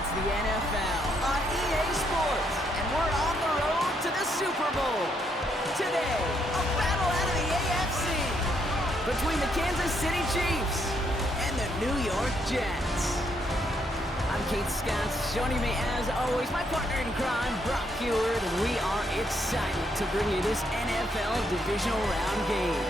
It's the NFL on EA Sports, and we're on the road to the Super Bowl. Today, a battle out of the AFC between the Kansas City Chiefs and the New York Jets. I'm Kate Scott, joining me as always, my partner in crime, Brock Heward, and we are excited to bring you this NFL Divisional Round game.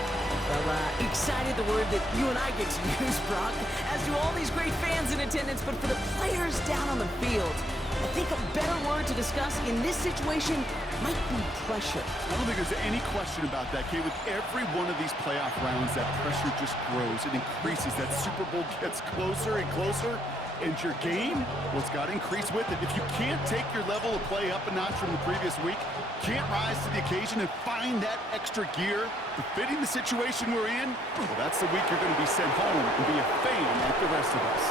Well, excited, the word that you and I get to use, Brock, as do all these great fans in attendance, but for the players down on the field, I think a better word to discuss in this situation might be pressure. I don't think there's any question about that, Kate. With every one of these playoff rounds, that pressure just grows. It increases. That Super Bowl gets closer and closer. And your game, well, it's got to increase with it. If you can't take your level of play up a notch from the previous week, can't rise to the occasion and find that extra gear befitting the situation we're in, well, that's the week you're going to be sent home and be a fan like the rest of us.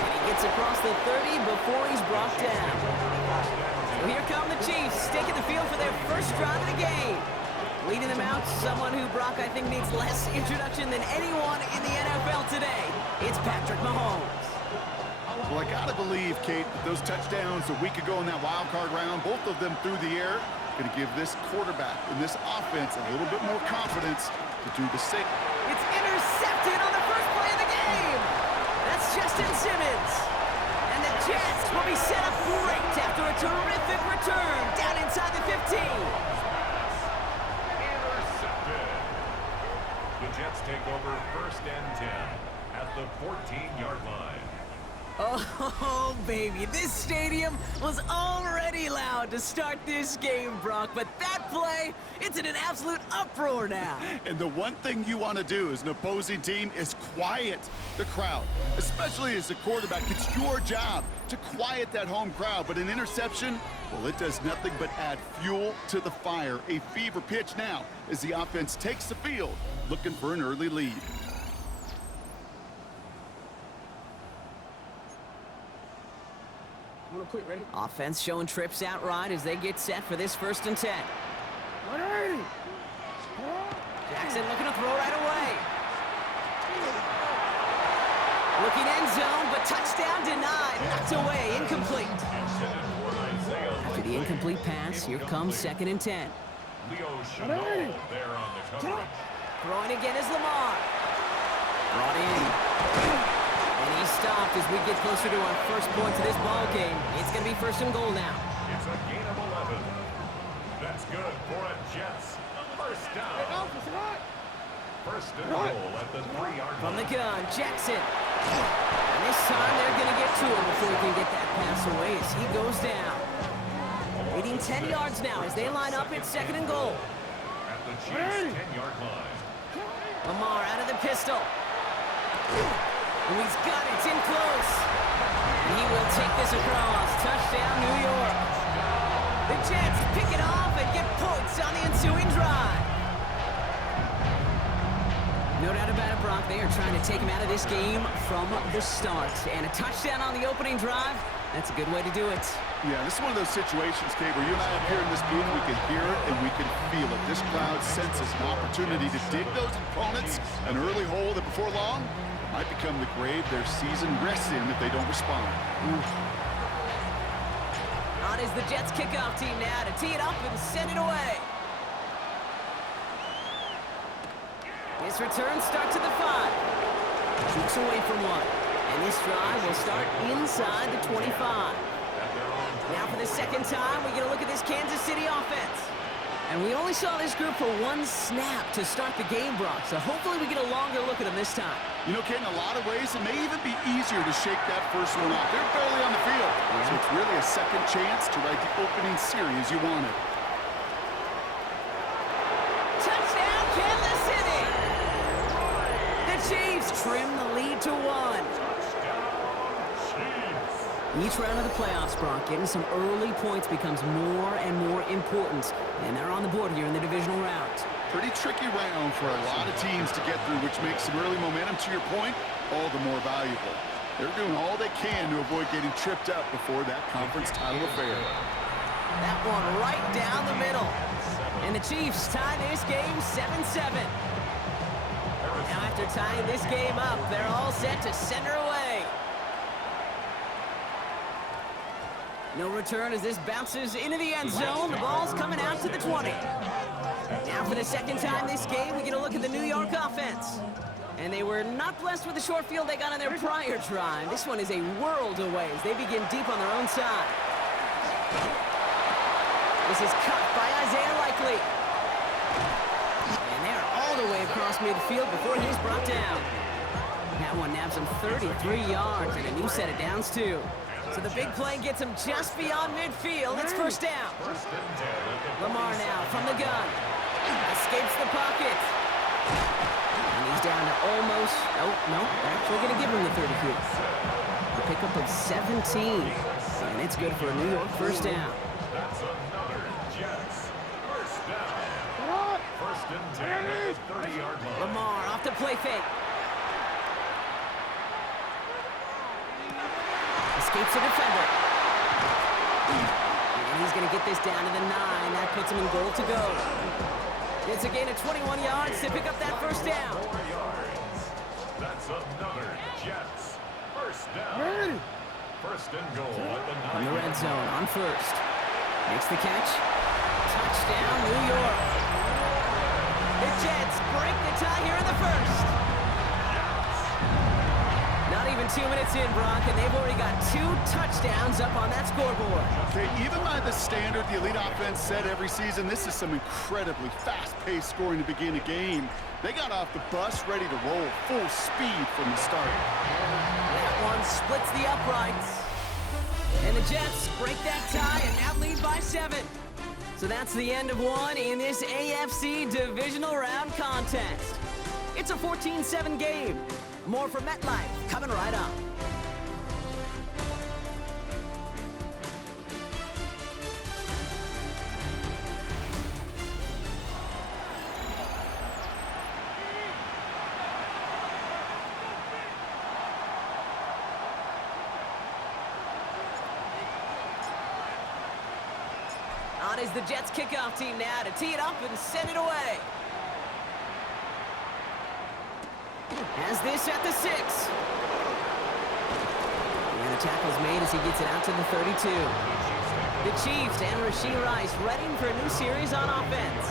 And he gets across the 30 before he's brought down. So here come the Chiefs, taking the field for their first drive of the game. Leading them out, someone who, Brock, I think needs less introduction than anyone in the NFL today. It's Patrick Mahomes. Well, I got to believe, Kate, that those touchdowns a week ago in that wild card round, both of them through the air, going to give this quarterback and this offense a little bit more confidence to do the same. It's intercepted on the first play of the game. That's Justin Simmons. And the Jets will be set up great after a terrific return down inside the 15. Intercepted. The Jets take over 1st and 10 at the 14-yard line. Oh, baby, this stadium was already loud to start this game, Brock, but that play, it's in an absolute uproar now. And the one thing you want to do as an opposing team is quiet the crowd, especially as a quarterback. It's your job to quiet that home crowd, but an interception, well, it does nothing but add fuel to the fire. A fever pitch now as the offense takes the field, looking for an early lead. Ready? Offense showing trips out right as they get set for this 1st and 10. Jackson looking to throw right away. Looking end zone, but touchdown denied. Knocked away, incomplete. After the incomplete pass, here comes 2nd and 10. There on the coverage. Throwing again is Lamar. Brought in. And he's stopped as we get closer to our first point to this ball game. It's going to be 1st and goal now. It's a gain of 11. That's good for a Jets. 1st down. 1st and goal at the 3-yard line. From the gun, Jackson. And this time they're going to get to him before he can get that pass away as he goes down. Leading 10 yards now as they line up at 2nd and goal. At the Chiefs' 10-yard line. Lamar out of the pistol. Oh, he's got it. It's in close. And he will take this across. Touchdown, New York. The Jets pick it off and get points on the ensuing drive. No doubt about it, Brock. They are trying to take him out of this game from the start. And a touchdown on the opening drive, that's a good way to do it. Yeah, this is one of those situations, Kate, where you and I up here in this booth, we can hear it and we can feel it. This crowd senses an opportunity to dig those opponents an early hole that before long might become the grave their season rests in if they don't respond. On is the Jets kickoff team now to tee it up and send it away. This return starts at the 5. Shoots away from one. And this drive will start inside the 25. Now for the 2nd time, we get a look at this Kansas City offense. And we only saw this group for one snap to start the game, Brock, so hopefully we get a longer look at them this time. You know, Kate, in a lot of ways, it may even be easier to shake that first one off. They're barely on the field, so it's really a second chance to write the opening series you wanted. Touchdown, Kansas City! The Chiefs trim the lead to 1. Each round of the playoffs, Brock, getting some early points becomes more and more important. And they're on the board here in the divisional round. Pretty tricky round for a lot of teams to get through, which makes some early momentum, to your point, all the more valuable. They're doing all they can to avoid getting tripped up before that conference title affair. That one right down the middle. And the Chiefs tie this game 7-7. Now after tying this game up, they're all set to send her away. No return as this bounces into the end zone. The ball's coming out to the 20. Now for the second time this game, we get a look at the New York offense. And they were not blessed with the short field they got on their prior drive. This one is a world away as they begin deep on their own side. This is cut by Isaiah Likely. And they're all the way across midfield before he's brought down. That one naps him 33 yards and a new set of downs too. So the big play gets him just beyond midfield. It's first down. Lamar now from the gun. Escapes the pocket. And he's down to almost... No, they're actually going to give him the 30 here. A pickup of 17. And it's good for a New York first down. That's another Jets. First down. First and 10 at the 30-yard line. Lamar off the play fake. Escapes a defender. And he's going to get this down to the 9. That puts him in goal to go. It's a gain of 21 yards to pick up that first down. 4 yards. That's another Jets. First down. First and goal at the 9. From the red zone on first. Makes the catch. Touchdown, New York. The Jets break the tie here in the first. Not even 2 minutes in, Brock, and they've already got 2 touchdowns up on that scoreboard. Okay, even by the standard the elite offense set every season, this is some incredibly fast-paced scoring to begin a game. They got off the bus ready to roll full speed from the start. That one splits the uprights. And the Jets break that tie and now lead by 7. So that's the end of one in this AFC divisional round contest. It's a 14-7 game. More from MetLife coming right up. On is the Jets kickoff team now to tee it up and send it away. Has this at the 6. And the tackle's made as he gets it out to the 32. The Chiefs and Rashee Rice ready for a new series on offense.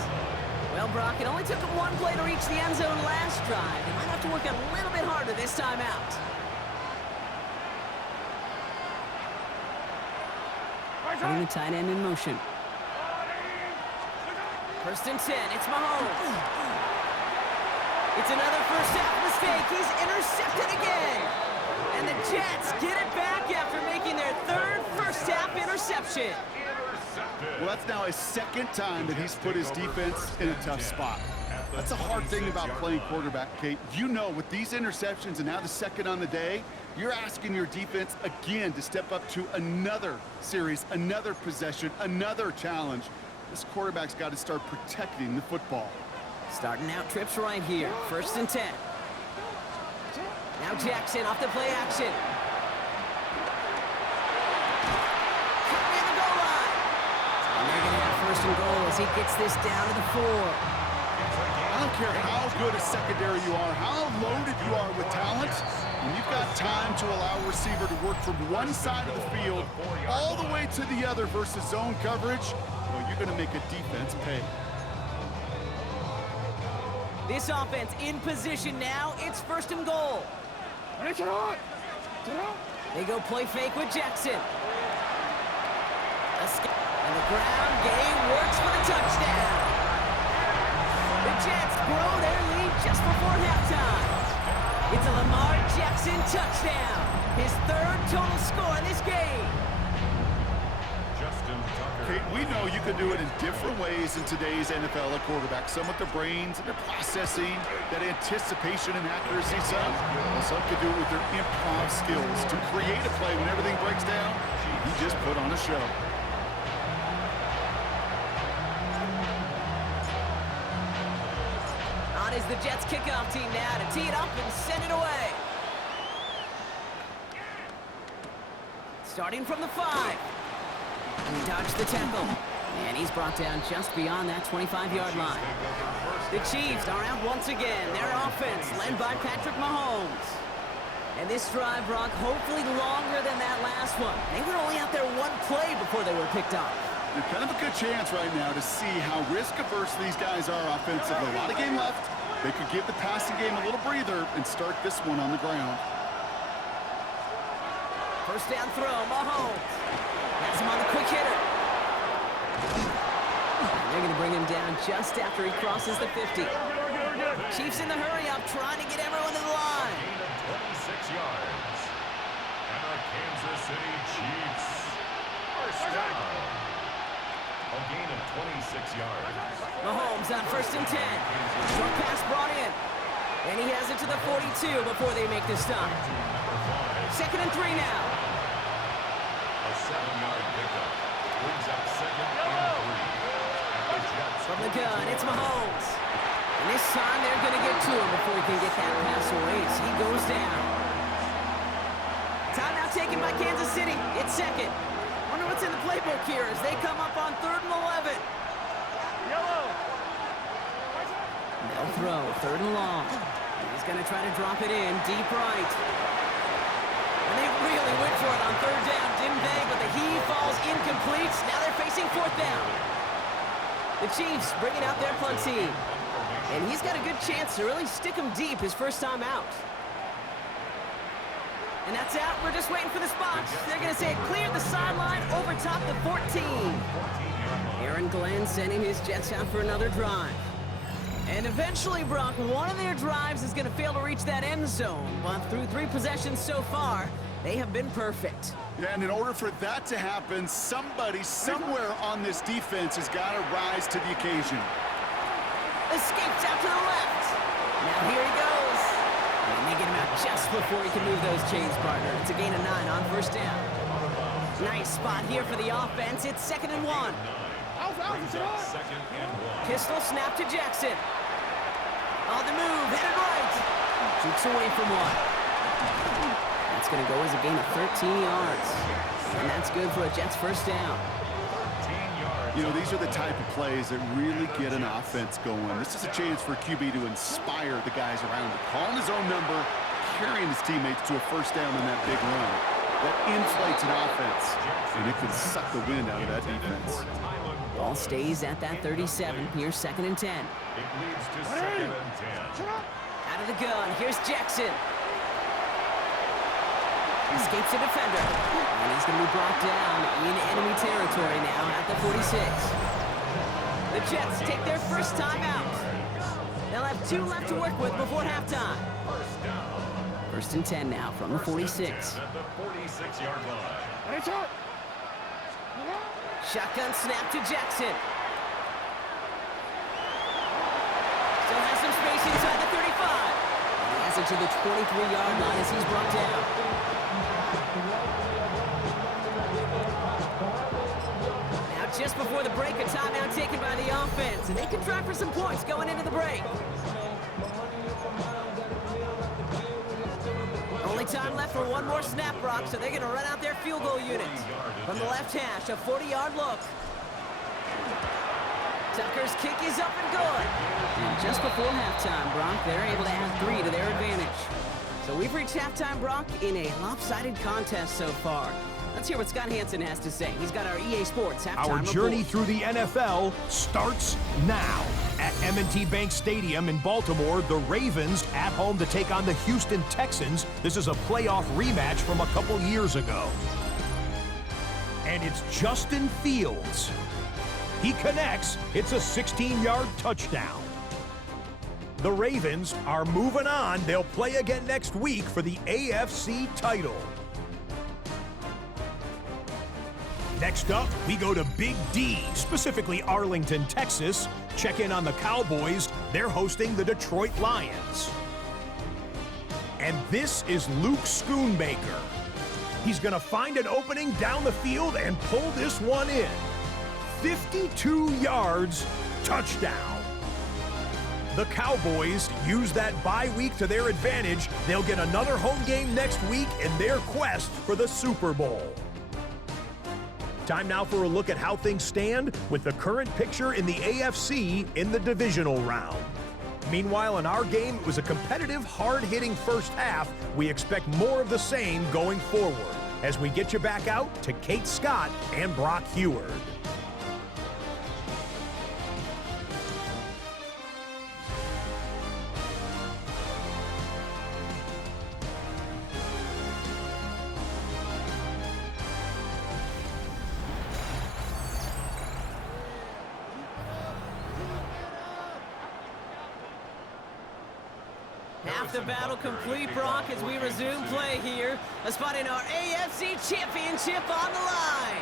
Well, Brock, it only took them 1 play to reach the end zone last drive. They might have to work a little bit harder this time out. Putting the tight end in motion. First and 10, it's Mahomes. It's another first half mistake. He's intercepted again. And the Jets get it back after making their 3rd first half interception. Well, that's now his 2nd time that he's put his defense in a tough spot. That's a hard thing about playing quarterback, Kate. You know, with these interceptions and now the 2nd on the day, you're asking your defense again to step up to another series, another possession, another challenge. This quarterback's got to start protecting the football. Starting out trips right here. First and 10. Now Jackson off the play action. Cut near the goal line. And they're going to have first and goal as he gets this down to the 4. I don't care how good a secondary you are, how loaded you are with talent, when you've got time to allow a receiver to work from one side of the field all the way to the other versus zone coverage, well, you're going to make a defense pay. This offense in position now. It's first and goal. They go play fake with Jackson. And the ground game works for the touchdown. The Jets grow their lead just before halftime. It's a Lamar Jackson touchdown. His 3rd total score in this game. Kate, we know you can do it in different ways in today's NFL at quarterback. Some with their brains and their processing, that anticipation and accuracy. Some can do it with their improv skills to create a play when everything breaks down. He just put on a show. On is the Jets kickoff team now to tee it up and send it away. Starting from the 5. He dodged the tackle, and he's brought down just beyond that 25-yard line. The Chiefs are out once again. Their offense led by Patrick Mahomes. And this drive, Brock, hopefully longer than that last one. They were only out there one play before they were picked off. They're kind of a good chance right now to see how risk-averse these guys are offensively. A lot of game left. They could give the passing game a little breather and start this one on the ground. First down throw, Mahomes. Has him on the quick hitter. And they're going to bring him down just after he crosses the 50. Chiefs in the hurry-up, trying to get everyone to the line. Gain of 26 yards. And the Kansas City Chiefs are down. A gain of 26 yards. Mahomes on first and 10. Short pass brought in. And he has it to the 42 before they make the stop. Second and 3 now. A 7-yard pickup brings up second and 3. From the gun, it's Mahomes. And this time they're going to get to him before he can get that pass away as he goes down. Timeout taken by Kansas City. It's second. Wonder what's in the playbook here as they come up on 3rd and 11. They'll throw, 3rd and long. He's going to try to drop it in, deep right. And they really went for it on 3rd down, didn't they? But the heave falls incomplete. Now they're facing 4th down. The Chiefs bringing out their punt team. And he's got a good chance to really stick him deep his first time out. And that's out. We're just waiting for the spot. They're going to say it cleared the sideline over top the 14. Aaron Glenn sending his Jets out for another drive. And eventually, Brock, one of their drives is going to fail to reach that end zone. But through 3 possessions so far, they have been perfect. Yeah, and in order for that to happen, somebody somewhere on this defense has got to rise to the occasion. Escapes out to the left. Now here he goes. And they get him out just before he can move those chains, partner. It's a gain of 9 on first down. Nice spot here for the offense. It's 2nd and 1. Pistol snap to Jackson. On the move, headed right. Shoots away from one. That's going to go as a gain of 13 yards. And that's good for a Jets first down. You know, these are the type of plays that really get an offense going. This is a chance for QB to inspire the guys around him. Calling his own number, carrying his teammates to a first down in that big run. That inflates an offense, and it can suck the wind out of that defense. Ball stays at that 37. Here's 2nd and 10. It leads to 2nd and 10. Out of the gun. Here's Jackson. Escapes a defender. And he's going to be brought down in enemy territory now at the 46. The Jets take their first time out. They'll have 2 left to work with before halftime. First and 10 now from the 46. At the 46-yard line. Shotgun snap to Jackson. Still has some space inside the 35. He has it to the 23-yard line as he's brought down. Now just before the break, a timeout taken by the offense, and they can try for some points going into the break. Only time left for one more snap, Brock, so they're going to run out their field goal unit. From the left hash, a 40-yard look. Tucker's kick is up and good. And just before halftime, Brock, they're able to add 3 to their advantage. So we've reached halftime, Brock, in a lopsided contest so far. Let's hear what Scott Hansen has to say. He's got our EA Sports halftime Our journey report. through the NFL starts now. At M&T Bank Stadium in Baltimore, the Ravens at home to take on the Houston Texans. This is a playoff rematch from a couple years ago. And it's Justin Fields. He connects. It's a 16-yard touchdown. The Ravens are moving on. They'll play again next week for the AFC title. Next up, we go to Big D, specifically Arlington, Texas. Check in on the Cowboys. They're hosting the Detroit Lions. And this is Luke Schoonmaker. He's going to find an opening down the field and pull this one in. 52 yards, touchdown. The Cowboys use that bye week to their advantage. They'll get another home game next week in their quest for the Super Bowl. Time now for a look at how things stand with the current picture in the AFC in the divisional round. Meanwhile, in our game, it was a competitive, hard-hitting first half. We expect more of the same going forward as we get you back out to Kate Scott and Brock Heward. Half the battle complete, Brock, as we resume play here. A spot in our AFC Championship on the line.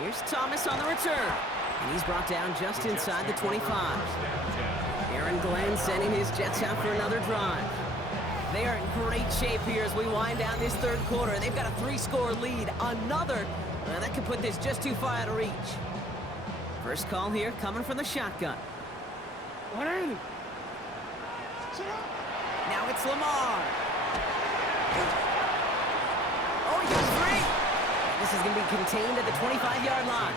Here's Thomas on the return, and he's brought down just inside the 25. Aaron Glenn sending his Jets out for another drive. They are in great shape here as we wind down this third quarter. They've got a 3-score lead. Another that could put this just too far out of reach. First call here coming from the shotgun. Now it's Lamar. Oh, he got 3. This is going to be contained at the 25-yard line.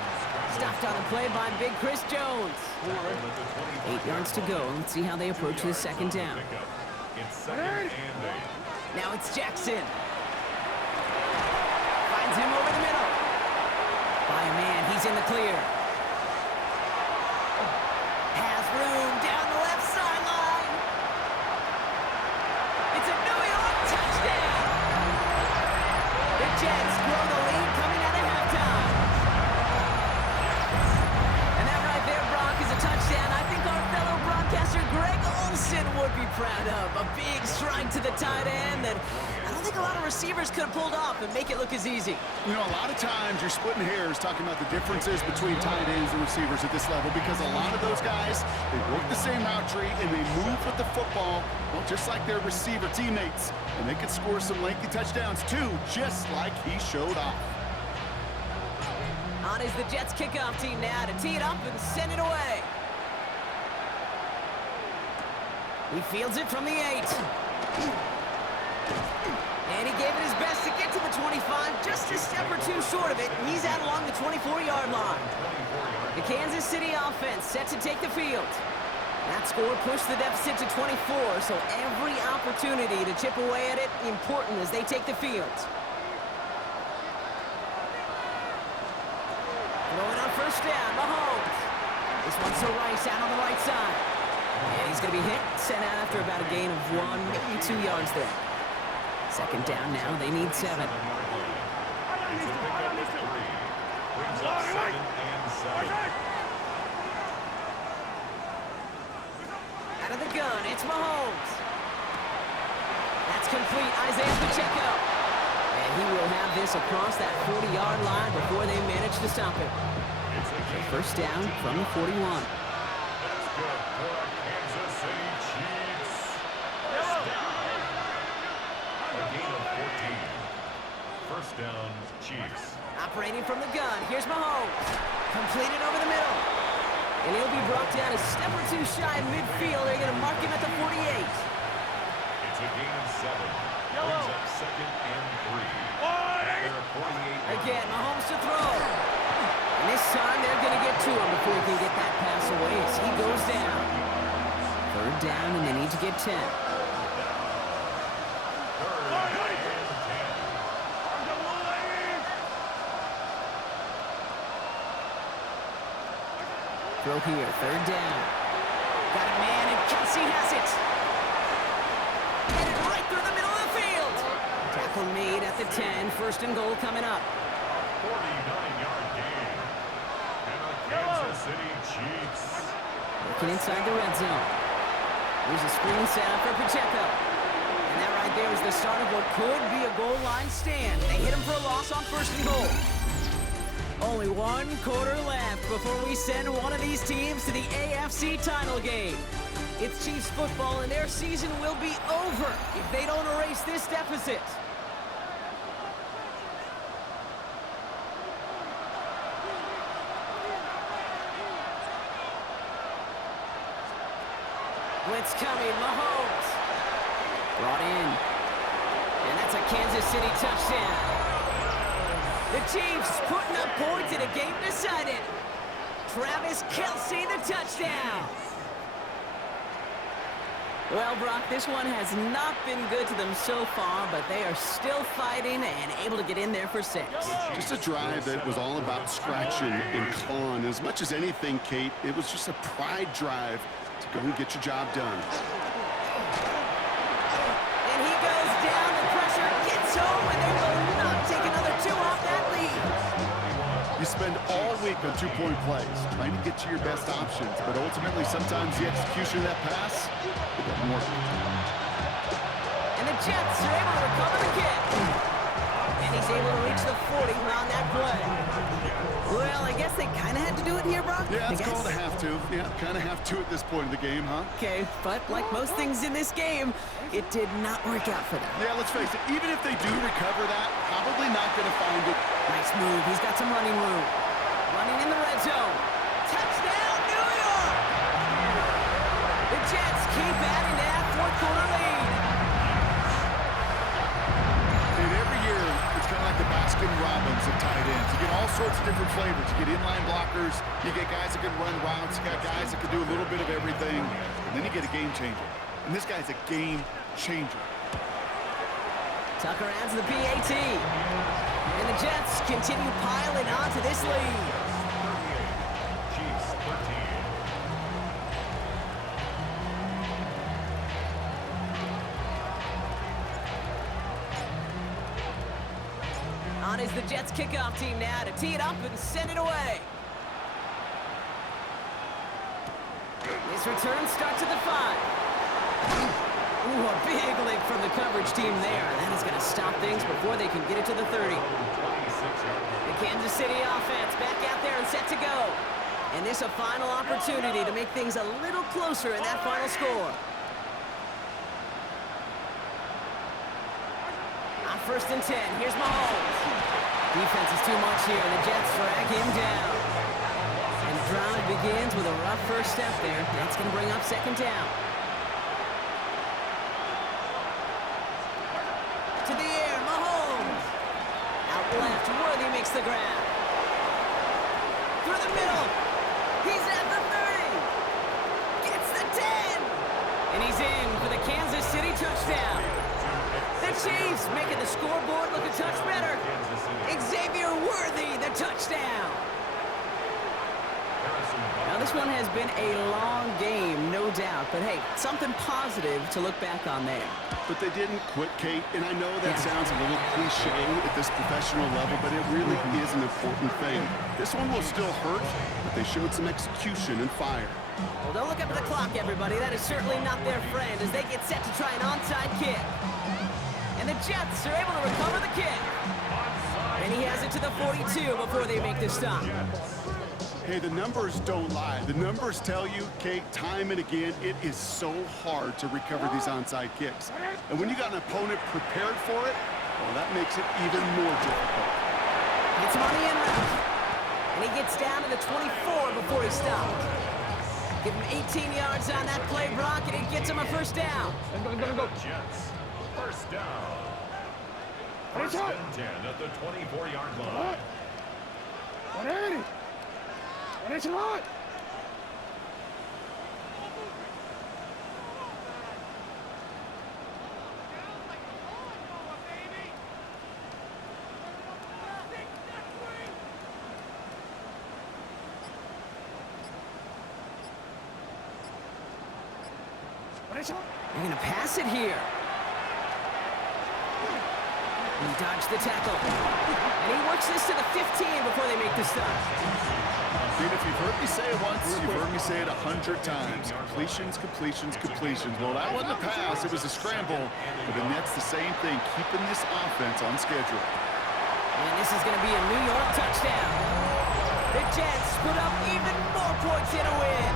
Stopped on the play by Big Chris Jones. 8 yards to go. Let's see how they approach this second down. Now it's Jackson. Finds him over the middle. By a man, he's in the clear. Has room down the left sideline. It's a New York touchdown. The Jets grow the lead coming out of halftime. And that right there, Brock, is a touchdown I think our fellow broadcaster Greg Olsen would be proud of. A big strike to the tight end that I don't think a lot of receivers could have pulled off and make it look as easy. You know, a lot of times you're splitting hairs talking about the differences between tight ends and receivers at this level because a lot of those guys, they work the same route tree and they move with the football, well, just like their receiver teammates. And they can score some lengthy touchdowns too, just like he showed off. On is the Jets kickoff team now to tee it up and send it away. He fields it from the 8. And he gave it his best to get to the 25, just a step or 2 short of it. He's out along the 24-yard line. The Kansas City offense set to take the field. That score pushed the deficit to 24, so every opportunity to chip away at it important as they take the field. Throwing on first down, Mahomes. This one's to Rice out on the right side. And he's going to be hit, sent out after about a gain of 1, maybe 2 yards there. Second down now, they need 7. Out of the gun, it's Mahomes. That's complete, Isaiah Pacheco. And he will have this across that 40-yard line before they manage to stop it. First down from the 41. First down, Chiefs. Operating from the gun, here's Mahomes. Completed over the middle. And he'll be brought down a step or 2 shy of midfield. They're going to mark him at the 48. It's a gain of 7. Brings up second and 3. Again, Mahomes to throw. And this time they're going to get to him before he can get that pass away as he goes down. Third down, and they need to get 10. Throw here, third down. Got a man, and Kelsey has it. Headed right through the middle of the field. Tackle made at the 10, first and goal coming up. 49-yard gain. And the Kansas City Chiefs. Working inside the red zone. Here's a screen set up for Pacheco. And that right there is the start of what could be a goal line stand. They hit him for a loss on first and goal. Only 1 quarter left before we send one of these teams to the AFC title game. It's Chiefs football, and their season will be over if they don't erase this deficit. Blitz coming, Mahomes. Brought in. And that's a Kansas City touchdown. The Chiefs putting up points in a game decided. Travis Kelce, the touchdown. Well, Brock, this one has not been good to them so far, but they are still fighting and able to get in there for 6. Just a drive that was all about scratching and clawing. As much as anything, Kate, it was just a pride drive to go and get your job done. And he goes down, the pressure gets home, and they will not take another 2 off that lead. You spend all week on two-point plays, trying to get to your best options, but ultimately sometimes the execution of that pass, it doesn't work. And the Jets are able to recover the kick. And he's able to reach the 40 on that play. Well, I guess they kind of had to do it here, Brock? Yeah, it's called a have to. Yeah, kind of have to at this point in the game, huh? Okay, but like most things in this game, it did not work out for them. Yeah, let's face it, even if they do recover that, probably not going to find it. Nice move. He's got some running room. Running in the red zone. Touchdown, New York! The Jets keep adding to that fourth-quarter lead. And every year, it's kind of like the Baskin-Robbins of tight ends. You get all sorts of different flavors. You get inline blockers. You get guys that can run routes. You got guys that can do a little bit of everything. And then you get a game changer. And this guy's a game changer. Tucker adds the PAT. And the Jets continue piling onto this lead. Chiefs 13. On is the Jets kickoff team now to tee it up and send it away. This return starts at the 5. Ooh, a big lick from the coverage team there. That is going to stop things before they can get it to the 30. The Kansas City offense back out there and set to go. And this a final opportunity to make things a little closer in that final score. On 1st and 10, here's Mahomes. Defense is too much here, and the Jets drag him down. And the drive begins with a rough first step there. That's going to bring up 2nd down. To the air, Mahomes. Out left, Worthy makes the grab. Through the middle. He's at the 30. Gets the 10. And he's in for the Kansas City touchdown. The Chiefs making the scoreboard look a touch better. Xavier Worthy, the touchdown. Now, this one has been a long game, no doubt. But, hey, something positive to look back on there. But they didn't quit, Kate, and I know that sounds a little cliche at this professional level, but it really is an important thing. This one will still hurt, but they showed some execution and fire. Well, don't look up at the clock, everybody. That is certainly not their friend as they get set to try an onside kick. And the Jets are able to recover the kick. And he has it to the 42 before they make the stop. Hey, the numbers don't lie. The numbers tell you, Kate, time and again, it is so hard to recover these onside kicks. And when you got an opponent prepared for it, well, that makes it even more difficult. It's on the end route. And he gets down to the 24 before he stopped. Give him 18 yards on that play, Brock, and it gets him a 1st down. Jets, 1st down. 1st and 10 at the 24-yard line. It's a lot. They're going to pass it here. He dodged the tackle. And he works this to the 15 before they make the stop. Dude, if you've heard me say it once, you've heard me say it 100 times. Completions, completions, completions. Well, that wasn't a pass. It was a scramble. But the Nets, the same thing, keeping this offense on schedule. And this is going to be a New York touchdown. The Jets put up even more points in a win.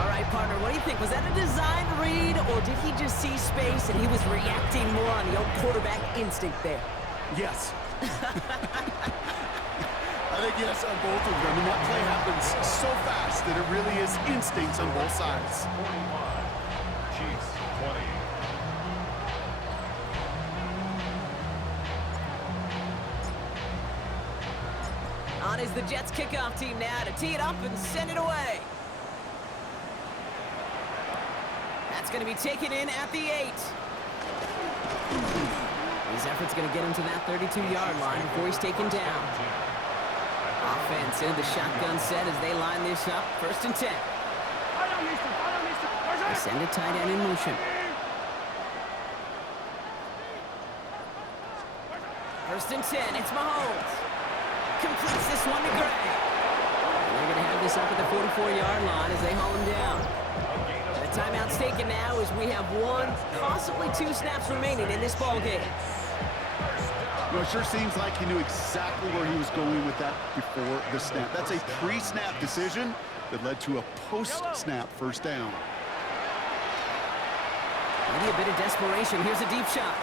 All right, partner, what do you think? Was that a design read, or did he just see space and he was reacting more on the old quarterback instinct there? Yes. I think yes on both of them. And that play happens so fast that it really is instincts on both sides. 45. Chiefs 20. On is the Jets kickoff team now to tee it up and send it away. going to be taken in at the 8. His effort's going to get him to that 32-yard line before he's taken down. Offense into the shotgun set as they line this up. 1st and 10. They send a tight end in motion. 1st and 10. It's Mahomes. Completes this one to Gray. And they're going to have this up at the 44-yard line as they haul him down. And the timeout's taken now as we have 1, possibly 2 snaps remaining in this ball game. Well, it sure seems like he knew exactly where he was going with that before the snap. That's a pre-snap decision that led to a post-snap 1st down. Maybe a bit of desperation. Here's a deep shot.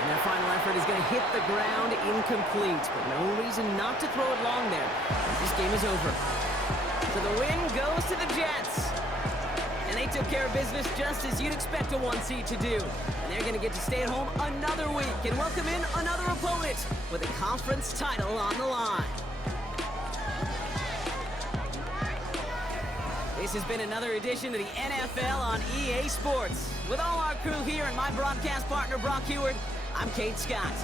And their final effort is going to hit the ground incomplete, but no reason not to throw it long there. This game is over. So the win goes to the Jets. And they took care of business just as you'd expect a 1 seed to do. And they're going to get to stay at home another week and welcome in another opponent with a conference title on the line. This has been another edition of the NFL on EA Sports. With all our crew here and my broadcast partner, Brock Heward, I'm Kate Scott.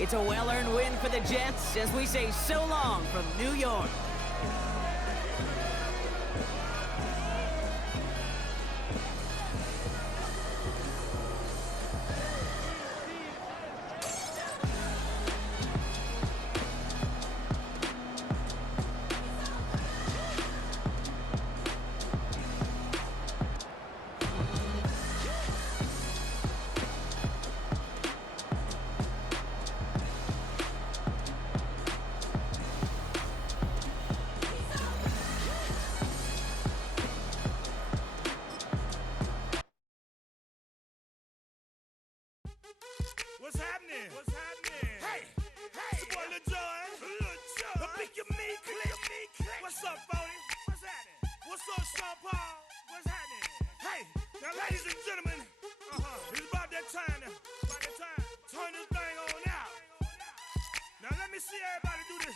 It's a well-earned win for the Jets as we say so long from New York. What's happening? What's happening? Hey, hey, it's your boy Lil Jon. I pick your meat click. What's up, Phony? What's happening? What's up, Sean Paul? What's happening? Hey, now, ladies and gentlemen, it's about that time. Turn this thing on out. Now, let me see everybody do this.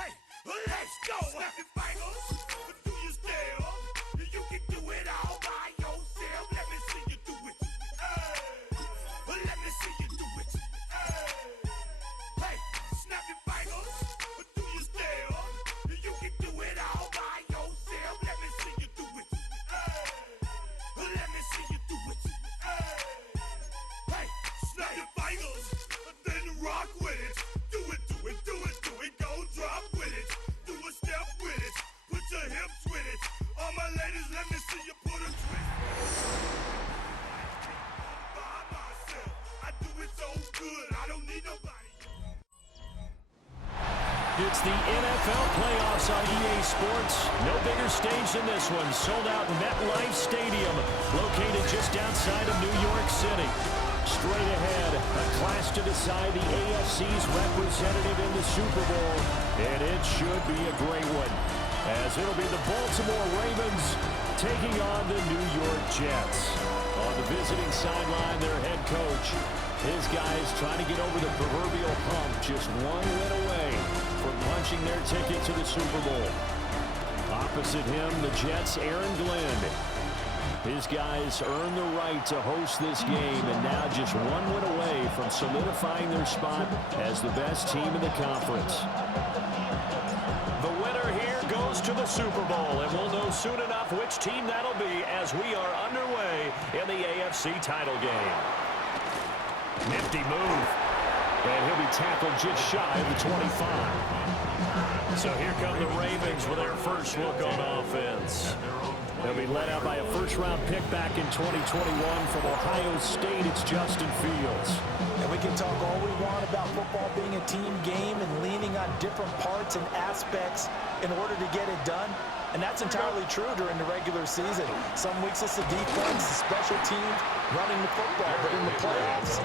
Hey, let's go. Snap your fingers, but do you still? You can do it all by yourself. Let me see you do it. Let me see you do it. Hey, snap your fingers, but do you still? You can do it all by yourself. Let me see you do it. Let me see you do it. Hey, snap your fingers, then rock with it. Do it, do it, do it, do it. Go drop with it. Do a step with it. Put your hips with it. All my ladies, let me see you put a twist. It's the NFL playoffs on EA Sports. No bigger stage than this one. Sold out MetLife Stadium, located just outside of New York City. Straight ahead, a clash to decide the AFC's representative in the Super Bowl. And it should be a great one, as it'll be the Baltimore Ravens taking on the New York Jets. On the visiting sideline, their head coach. His guys trying to get over the proverbial hump, just one win away from punching their ticket to the Super Bowl. Opposite him, the Jets' Aaron Glenn. His guys earned the right to host this game, and now just one win away from solidifying their spot as the best team in the conference. The winner here goes to the Super Bowl, and we'll know soon enough which team that'll be as we are underway in the AFC title game. Nifty move. And he'll be tackled just shy of the 25. So here come the Ravens with their first look on offense. They'll be led out by a first-round pick back in 2021 from Ohio State. It's Justin Fields. And we can talk all we want about football being a team game and leaning on different parts and aspects in order to get it done. And that's entirely true during the regular season. Some weeks it's the defense, the special teams, running the football. But in the playoffs,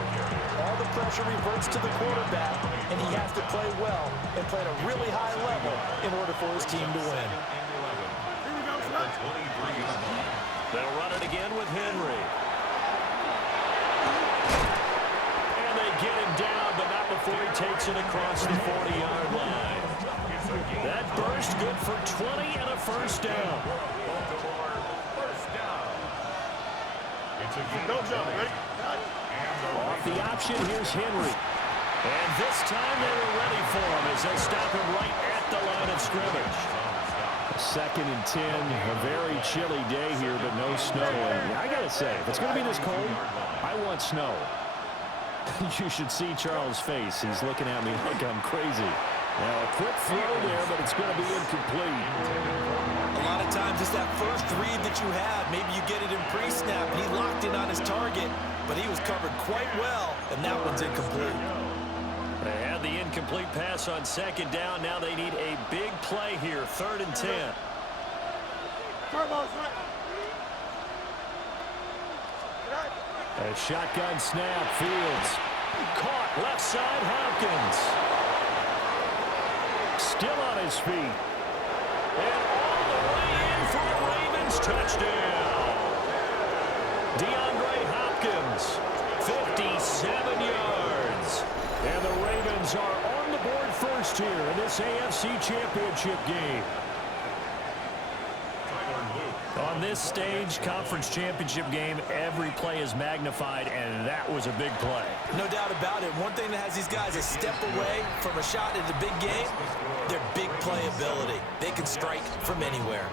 all the pressure reverts to the quarterback, and he has to play well and play at a really high level in order for his team to win. They'll run it again with Henry. And they get him down, but not before he takes it across the 40-yard line. That burst good for 20 and a first down. Don't jump, ready? Off the option, here's Henry. And this time they were ready for him as they stop him right at the line of scrimmage. 2nd and 10, a very chilly day here, but no snow. And I got to say, if it's going to be this cold, I want snow. You should see Charles' face. He's looking at me like I'm crazy. Now, a quick throw there, but it's going to be incomplete. A lot of times it's that first read that you have. Maybe you get it in pre-snap, and he locked in on his target, but he was covered quite well, and that one's incomplete. They had the incomplete pass on 2nd down. Now they need a big play here, 3rd and 10. A shotgun snap, Fields. Caught, left side, Hopkins. Still on his feet. And all the way in for a Ravens touchdown. DeAndre Hopkins, 57 yards. And the Ravens are on the board first here in this AFC Championship game. On this stage, conference championship game, every play is magnified, and that was a big play. No doubt about it. One thing that has these guys a step away from a shot in the big game, their big play ability. They can strike from anywhere.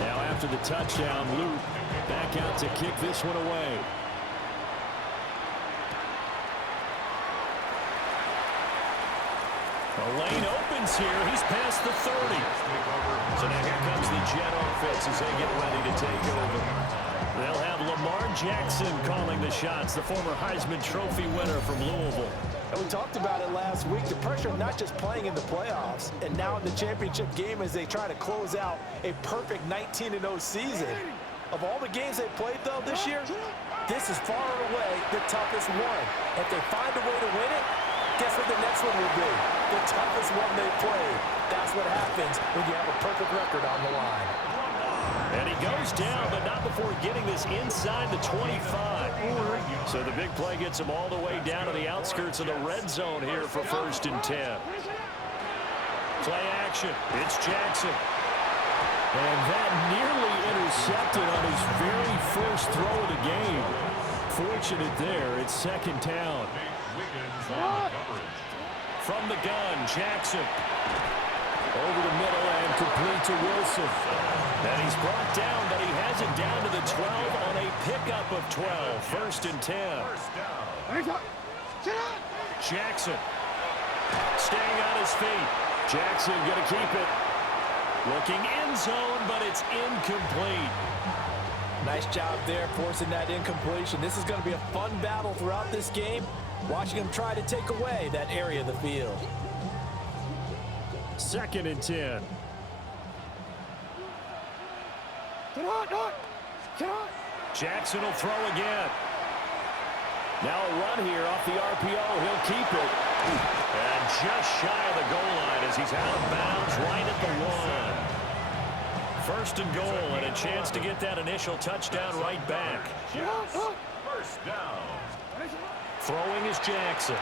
Now after the touchdown, Luke back out to kick this one away. The lane opens here. He's past the 30. So now here comes the Jet offense as they get ready to take over. They'll have Lamar Jackson calling the shots, the former Heisman Trophy winner from Louisville. And we talked about it last week, the pressure of not just playing in the playoffs and now in the championship game as they try to close out a perfect 19-0 season. Of all the games they played, though, this year, this is far and away the toughest one. If they find a way to win it, guess what the next one will be? The toughest one they played. That's what happens when you have a perfect record on the line. And he goes down, but not before getting this inside the 25. So the big play gets him all the way down to the outskirts of the red zone here for 1st and 10. Play action. It's Jackson. And that nearly intercepted on his very first throw of the game. Fortunate there. It's 2nd down. From the gun, Jackson. Over the middle and complete to Wilson. And he's brought down, but he has it down to the 12 on a pickup of 12. 1st and 10. Jackson staying on his feet. Jackson going to keep it. Looking end zone, but it's incomplete. Nice job there forcing that incompletion. This is going to be a fun battle throughout this game. Watching him try to take away that area of the field. 2nd and 10. Jackson will throw again. Now a run here off the RPO. He'll keep it. And just shy of the goal line as he's out of bounds right at the 1. 1st and goal and a chance to get that initial touchdown right back. First down. Throwing is Jackson.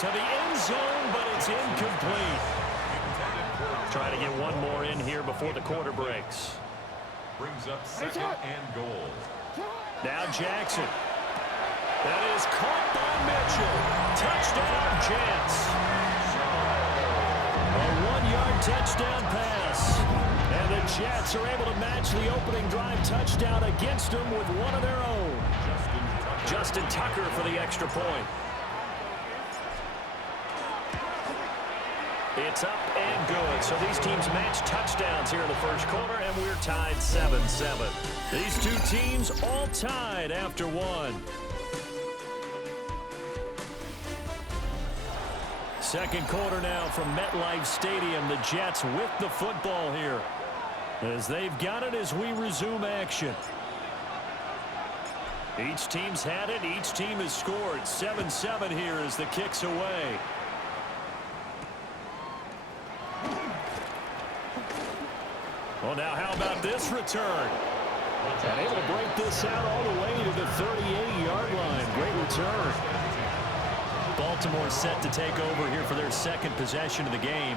To the end zone, but it's incomplete. Try to get one more in here before the quarter breaks. Brings up 2nd and goal. Now Jackson. That is caught by Mitchell. Touchdown, Jets. A 1-yard touchdown pass. And the Jets are able to match the opening drive touchdown against them with one of their own. Justin Tucker for the extra point. It's up and good. So these teams match touchdowns here in the first quarter, and we're tied 7-7. These two teams all tied after one. 2nd quarter now from MetLife Stadium. The Jets with the football here as they've got it as we resume action. Each team's had it. Each team has scored. 7-7 here as the kick's away. Well, now how about this return? And able to break this out all the way to the 38-yard line. Great return. Baltimore set to take over here for their 2nd possession of the game.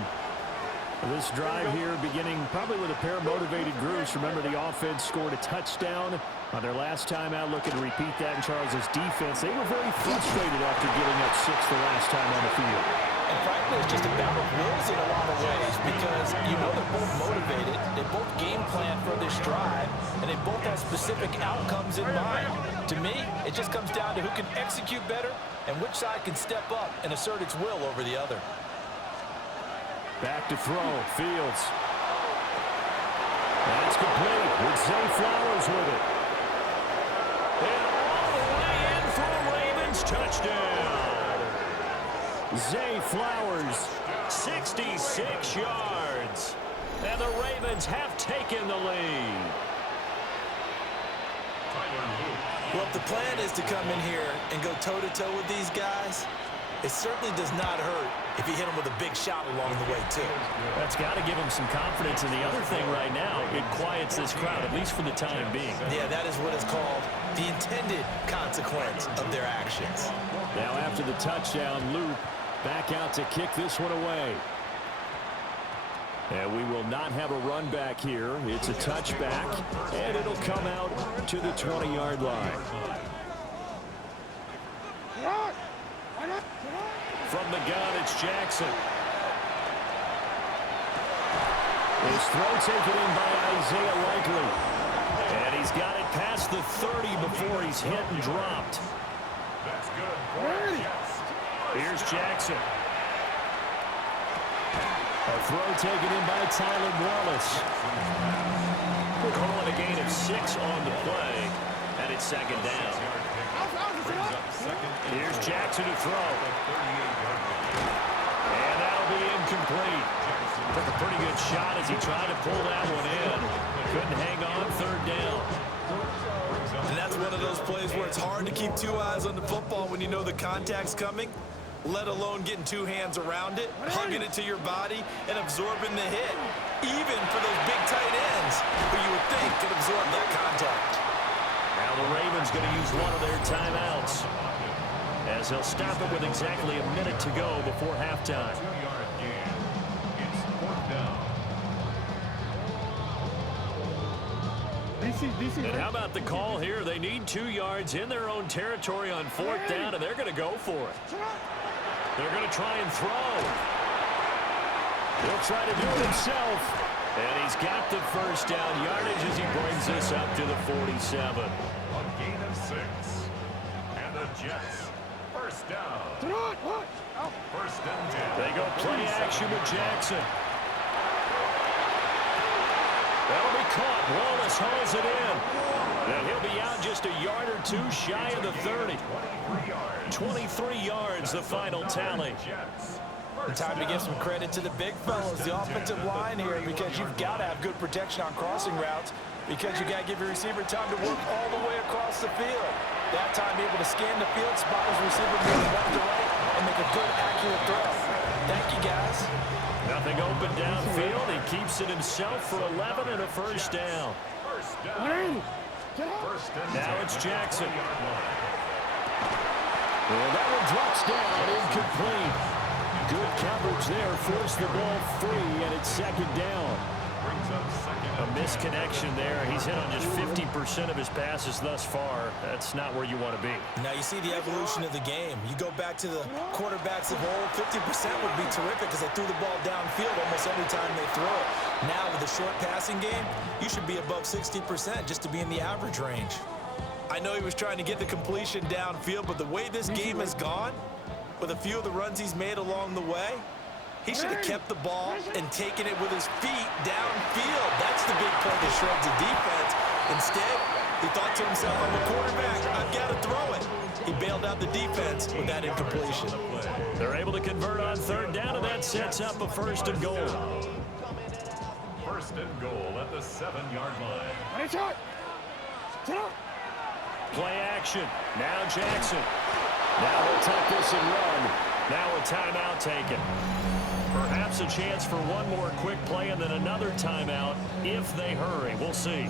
This drive here beginning probably with a pair of motivated groups. Remember, the offense scored a touchdown on their last time out, looking to repeat that in Charles's defense. They were very frustrated after giving up 6 the last time on the field. And frankly, it's just a battle of wills in a lot of ways because you know they're both motivated, they both game plan for this drive, and they both have specific outcomes in mind. To me, it just comes down to who can execute better and which side can step up and assert its will over the other. Back to throw, Fields. That's complete with Zay Flowers with it. And all the way in for a Ravens touchdown. Zay Flowers, 66 yards. And the Ravens have taken the lead. Well, if the plan is to come in here and go toe-to-toe with these guys, it certainly does not hurt if you hit them with a big shot along the way, too. That's got to give them some confidence. And the other thing right now, it quiets this crowd, at least for the time being. Yeah, that is what is called the intended consequence of their actions. Now after the touchdown, loop back out to kick this one away. And we will not have a run back here. It's a touchback, and it'll come out to the 20-yard line. From the gun, it's Jackson. His throw taken in by Isaiah Likely. And he's got it past the 30 before he's hit and dropped. That's good. Here's Jackson. A throw taken in by Tyler Wallace. Calling a gain of 6 on the play, and it's second down. Here's Jackson to throw. And that'll be incomplete. Took a pretty good shot as he tried to pull that one in. Couldn't hang on, third down. And that's one of those plays where it's hard to keep 2 eyes on the football when you know the contact's coming, let alone getting 2 hands around it, hugging it to your body, and absorbing the hit, even for those big tight ends who you would think could absorb that contact. Now the Ravens going to use one of their timeouts as they'll stop it with exactly a minute to go before halftime. 2-yard gain. It's 4th down. And how about the call here? They need 2 yards in their own territory on 4th down, and they're going to go for it. They're going to try and throw. He'll try to do it himself. And he's got the first down yardage as he brings this up to the 47. A gain of 6. And the Jets, first down. First and 10. They go play action with Jackson. That'll be caught. Wallace hauls it in. And he'll be out just a yard or 2 shy of the 30. 23 yards, the final tally. Time to give some credit to the big fellas, the offensive line here, because you've got to have good protection on crossing routes because you got to give your receiver time to work all the way across the field. That time able to scan the field, spot his receiver moving left to right, and make a good, accurate throw. Thank you, guys. Nothing open downfield. He keeps it himself for 11 and a first down. Now it's Jackson. And that one drops down, incomplete. Good coverage there, forced the ball free, and it's second down. A misconnection there. He's hit on just 50% of his passes thus far. That's not where you want to be. Now you see the evolution of the game. You go back to the quarterbacks of old, 50% would be terrific because they threw the ball downfield almost every time they throw it. Now with the short passing game, you should be above 60% just to be in the average range. I know he was trying to get the completion downfield, but the way this game has gone, with a few of the runs he's made along the way, he should have kept the ball and taken it with his feet downfield. That's the big play that shreds the defense. Instead, he thought to himself, I'm a quarterback, I've got to throw it. He bailed out the defense with that incompletion. They're able to convert on third down, and that sets up a first and goal. First and goal at the 7-yard line. Play action. Now Jackson. Now he'll tuck this and run. Now a timeout taken. Perhaps a chance for one more quick play and then another timeout if they hurry. We'll see.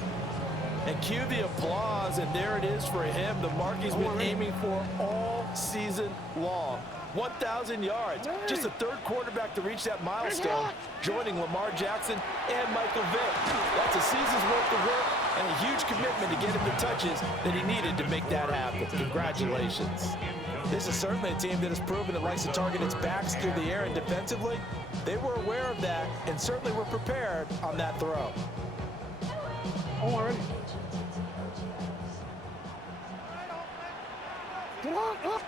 And cue the applause, and there it is for him, the mark he's been aiming for all season long. 1,000 yards. Just the third quarterback to reach that milestone, joining Lamar Jackson and Michael Vick. That's a season's worth of work and a huge commitment to get him the touches that he needed to make that happen. Congratulations. This is certainly a team that has proven it likes to target its backs through the air and defensively. They were aware of that and certainly were prepared on that throw. Oh, already. Get on, up.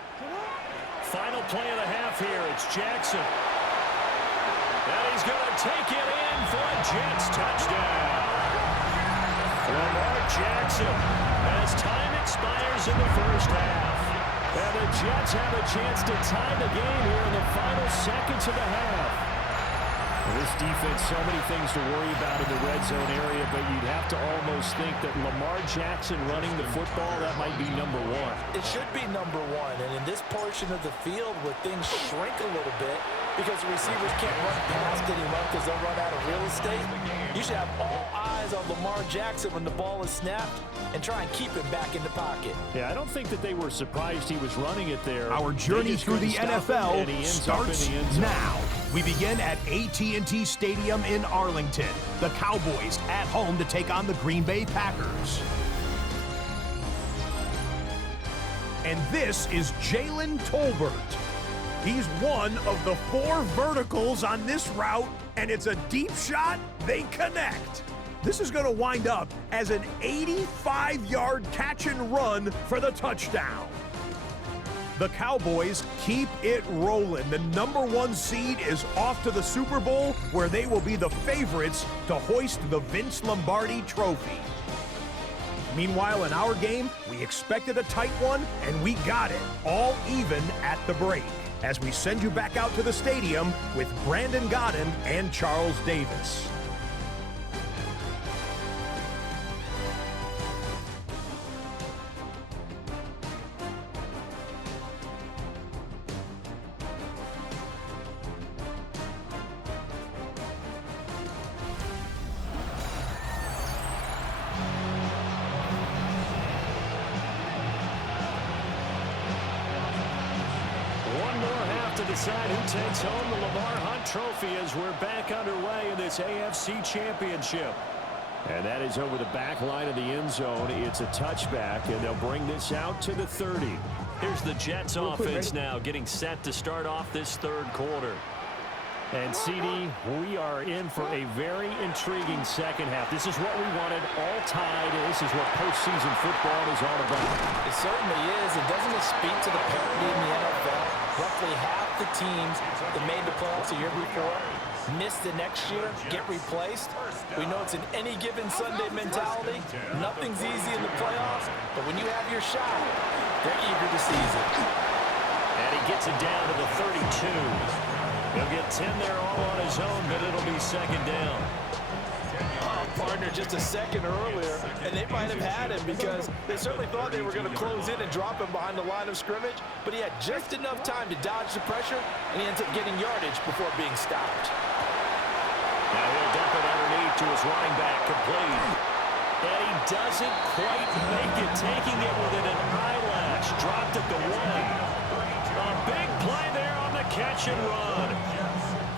Final play of the half here. It's Jackson. And he's going to take it in for a Jets touchdown. Lamar Jackson as time expires in the first half. And the Jets have a chance to tie the game here in the final seconds of the half. This defense, so many things to worry about in the red zone area, but you'd have to almost think that Lamar Jackson running the football, that might be number one. It should be number one, and in this portion of the field where things shrink a little bit because the receivers can't run past anyone because they'll run out of real estate, you should have all eyes on Lamar Jackson when the ball is snapped and try and keep him back in the pocket. Yeah, I don't think that they were surprised he was running it there. Our journey through the NFL starts now. We begin at AT&T Stadium in Arlington. The Cowboys at home to take on the Green Bay Packers. And this is Jalen Tolbert. He's one of the 4 verticals on this route, and it's a deep shot. They connect. This is going to wind up as an 85-yard catch and run for the touchdown. The Cowboys keep it rolling. The #1 seed is off to the Super Bowl, where they will be the favorites to hoist the Vince Lombardi trophy. Meanwhile, in our game, we expected a tight one, and we got it, all even at the break, as we send you back out to the stadium with Brandon Godden and Charles Davis. Decide who takes home the Lamar Hunt Trophy as we're back underway in this AFC Championship. And that is over the back line of the end zone. It's a touchback, and they'll bring this out to the 30. Here's the Jets offense now getting set to start off this third quarter. And, CD, we are in for a very intriguing second half. This is what we wanted, all tied. This is what postseason football is all about. It certainly is. And doesn't it speak to the parity in the NFL? Roughly half the teams that made the playoffs the year before miss the next year, get replaced. We know it's an any given Sunday mentality. Nothing's easy in the playoffs, but when you have your shot, they're eager to seize it. And he gets it down to the 32. He'll get 10 there all on his own, but it'll be second down. Partner just a second earlier, and they might have had him because they certainly thought they were going to close in and drop him behind the line of scrimmage, but he had just enough time to dodge the pressure, and he ends up getting yardage before being stopped. Now he'll dump it underneath to his running back, complete. And he doesn't quite make it, taking it within an eyelash. Dropped at the 1. A big play there on the catch and run.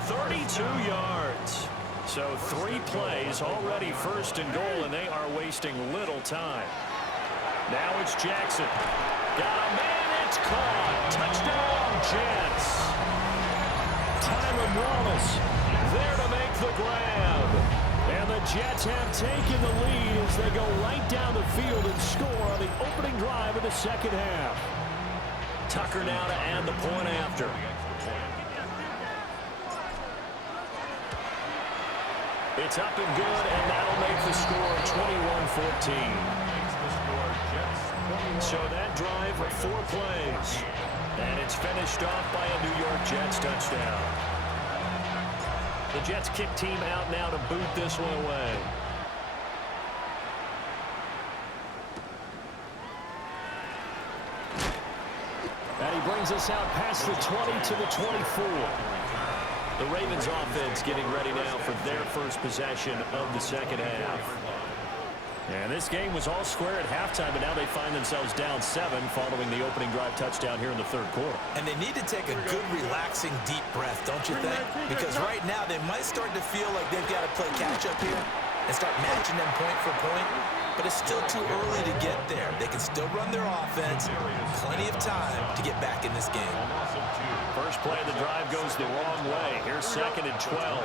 32 yards. So 3 plays, already first and goal, and they are wasting little time. Now it's Jackson. Got a man, it's caught. Touchdown, Jets. Tyron Wallace there to make the grab. And the Jets have taken the lead as they go right down the field and score on the opening drive of the second half. Tucker now to add the point after. It's up and good, and that'll make the score 21-14. So that drive, 4 plays. And it's finished off by a New York Jets touchdown. The Jets kick team out now to boot this one away. And he brings us out past the 20 to the 24. The Ravens offense getting ready now for their first possession of the second half. And this game was all square at halftime, but now they find themselves down 7 following the opening drive touchdown here in the third quarter. And they need to take a good, relaxing, deep breath, don't you think? Because right now they might start to feel like they've got to play catch-up here and start matching them point for point. But it's still too early to get there. They can still run their offense. Plenty of time to get back in this game. First play of the drive goes the wrong way. Here's 2nd and 12.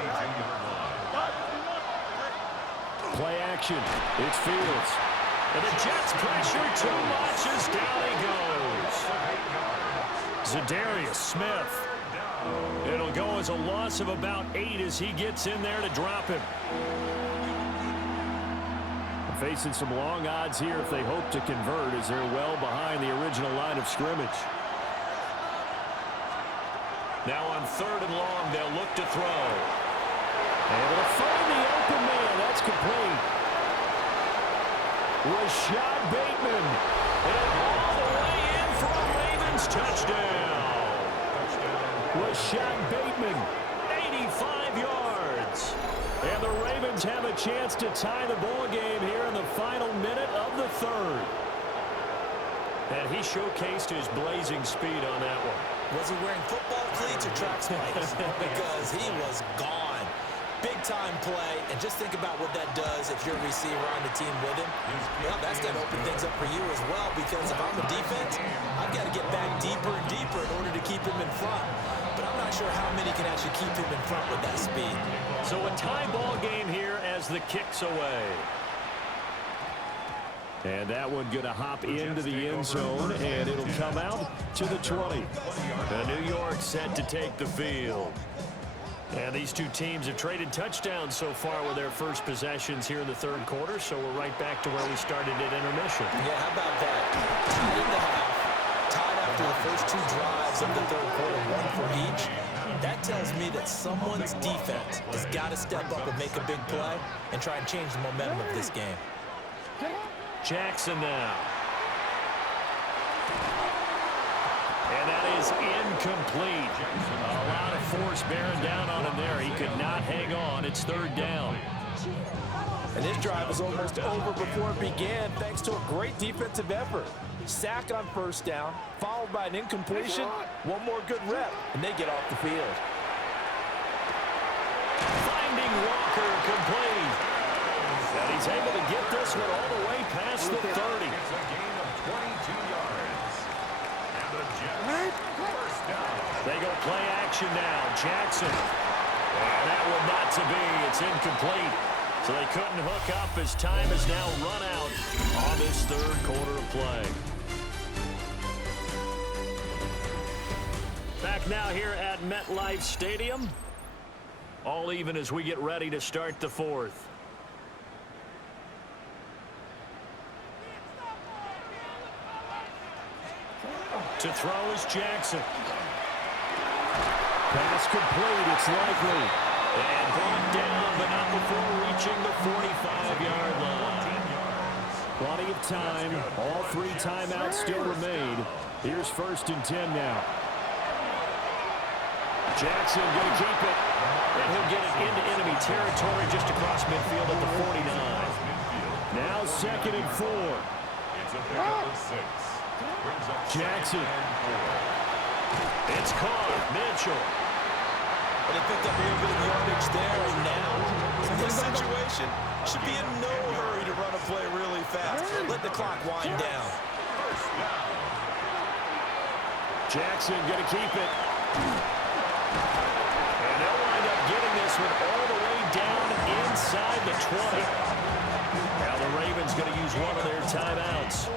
Play action. It's Fields. And the Jets pressure too much as down he goes. Zadarius Smith. It'll go as a loss of about 8 as he gets in there to drop him. Facing some long odds here if they hope to convert as they're well behind the original line of scrimmage. Now on 3rd and long, they'll look to throw. Able to find the open man. That's complete. Rashad Bateman. And all the way in for a Ravens touchdown. Rashad Bateman, 85 yards. And the Ravens have a chance to tie the ball game here in the final minute of the 3rd. And he showcased his blazing speed on that one. Was he wearing football cleats or track spikes? Because he was gone. Big-time play, and just think about what that does if you're a receiver on the team with him. Well, that's going to open things up for you as well, because if I'm a defense, I've got to get back deeper and deeper in order to keep him in front. But I'm not sure how many can actually keep him in front with that speed. So a tie ball game here as the kick's away. And that one going to hop into the end zone, and it'll come out to the 20. New York set to take the field. And these two teams have traded touchdowns so far with their first possessions here in the 3rd quarter, so we're right back to where we started at intermission. Yeah, how about that? Tied in the half, tied after the first 2 drives of the 3rd quarter, 1 for each. That tells me that someone's defense has got to step up and make a big play and try and change the momentum of this game. Jackson now. And that is incomplete. A lot of force bearing down on him there. He could not hang on. It's 3rd down. And this drive was almost over before it began thanks to a great defensive effort. Sack on 1st down, followed by an incompletion, one more good rep, and they get off the field. Finding Walker complete. And he's able to get this one all the way past the 30. It's a gain of 22 yards. And the Jets, first down. They go play action now. Jackson. And that will not to be. It's incomplete. So they couldn't hook up as time has now run out on this 3rd quarter of play. Back now here at MetLife Stadium. All even as we get ready to start the 4th. To throw is Jackson. Pass complete. It's likely. And brought down, but not before reaching the 45-yard line. Plenty of time. All 3 timeouts still remain. Here's 1st and 10 now. Jackson going to keep it. And he'll get it into enemy territory just across midfield at the 49. Now 2nd and 4. It's a pickup of 6. Jackson. It's caught. Mitchell. But they picked up a little bit of yardage there, and now, in this situation, should be in no hurry to run a play really fast. Let the clock wind down. Jackson going to keep it. And they'll wind up getting this one all the way down inside the 20. Now the Ravens going to use one of their timeouts.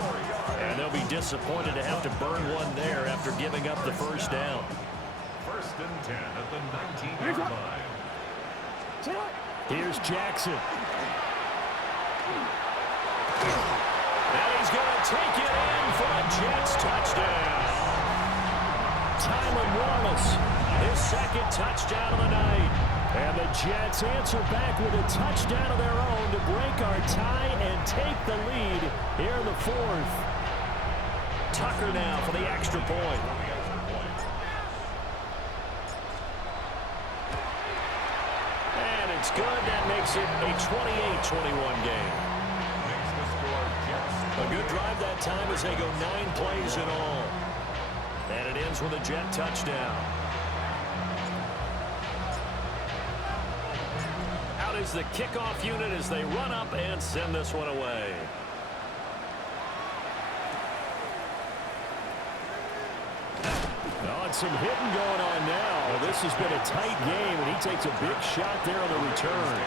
And they'll be disappointed to have to burn one there after giving up the 1st down. 1st and 10 at the 19-yard line. Here's Jackson. And he's going to take it in for a Jets touchdown. Tyler Wallace, his 2nd touchdown of the night. And the Jets answer back with a touchdown of their own to break our tie and take the lead here in the 4th. Tucker now for the extra point. And it's good. That makes it a 28-21 game. A good drive that time as they go 9 plays in all. And it ends with a Jet touchdown. Out is the kickoff unit as they run up and send this one away. Oh, and some hitting going on now. Well, this has been a tight game, and he takes a big shot there on the return.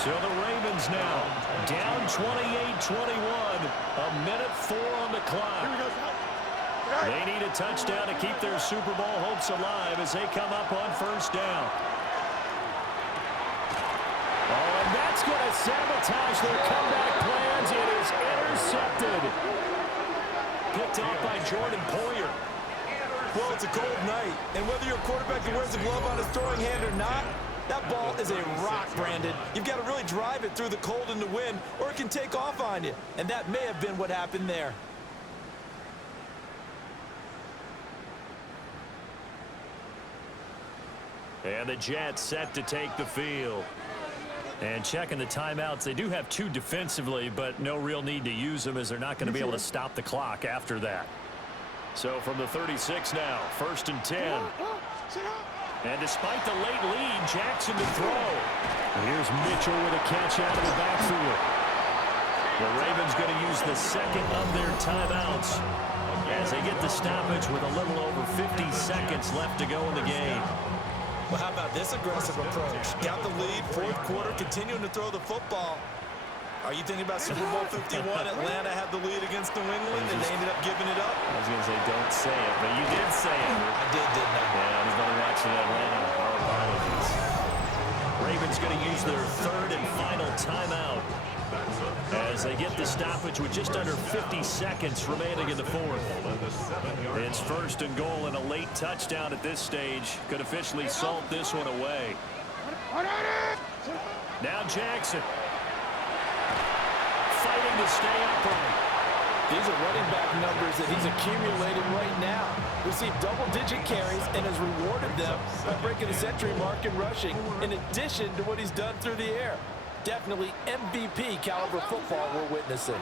So the Ravens now down 28-21. A minute 4 on the clock. They need a touchdown to keep their Super Bowl hopes alive as they come up on first down. Oh, and that's going to sabotage their comeback plans. It is intercepted. Picked off by Jordan Poyer. Well, it's a cold night, and whether you're a quarterback that wears a glove on his throwing hand or not, that ball is a rock, Brandon. You've got to really drive it through the cold and the wind, or it can take off on you, and that may have been what happened there. And the Jets set to take the field. And checking the timeouts, they do have 2 defensively, but no real need to use them as they're not going to be able to stop the clock after that. So from the 36 now, 1st and 10. And despite the late lead, Jackson to throw. And here's Mitchell with a catch out of the backfield. The Ravens going to use the second of their timeouts as they get the stoppage with a little over 50 seconds left to go in the game. Well, how about this aggressive approach? Got the lead, 4th quarter, continuing to throw the football. Are you thinking about Super Bowl 51? Atlanta had the lead against New England, and they ended up giving it up? I was going to say don't say it, but you did say it. I did, didn't I? Yeah, anybody watching Atlanta, our apologies. Ravens going to use their 3rd and final timeout as they get the stoppage with just under 50 seconds remaining in the 4th. It's 1st and goal, and a late touchdown at this stage could officially salt this one away. Now Jackson fighting to stay upright. These are running back numbers that he's accumulating right now. Received double-digit carries and has rewarded them by breaking the century mark in rushing, in addition to what he's done through the air. Definitely MVP caliber football we're witnessing.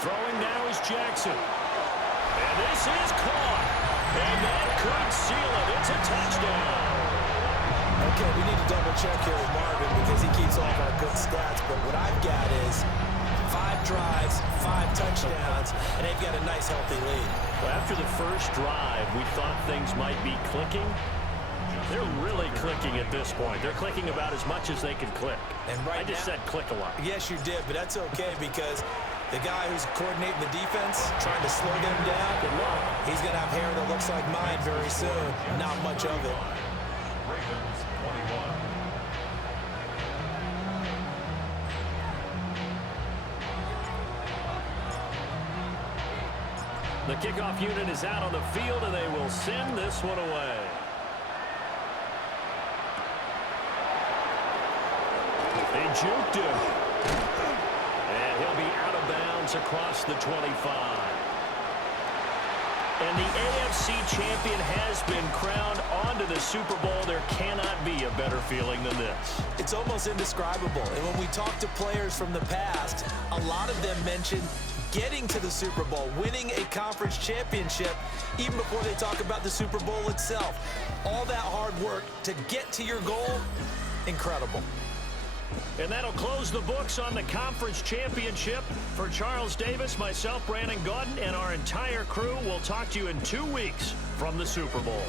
Throwing now is Jackson. And this is caught. And that could seal it. It's a touchdown. Okay, we need to double check here with Marvin because he keeps all of our good stats. But what I've got is 5 drives, 5 touchdowns, and they've got a nice, healthy lead. Well, after the first drive, we thought things might be clicking. They're really clicking at this point. They're clicking about as much as they can click. And right I just said click a lot. Yes, you did, but that's okay because the guy who's coordinating the defense, trying to slow them down, Good luck. he's going to have hair that looks like mine very soon. Not much of it. Ravens 21. The kickoff unit is out on the field, and they will send this one away. They juked him. And he'll be out of bounds across the 25. And the AFC champion has been crowned onto the Super Bowl. There cannot be a better feeling than this. It's almost indescribable. And when we talk to players from the past, a lot of them mention getting to the Super Bowl, winning a conference championship, even before they talk about the Super Bowl itself. All that hard work to get to your goal, incredible. And that'll close the books on the conference championship. For Charles Davis, myself, Brandon Gaudin, and our entire crew, we'll talk to you in 2 weeks from the Super Bowl.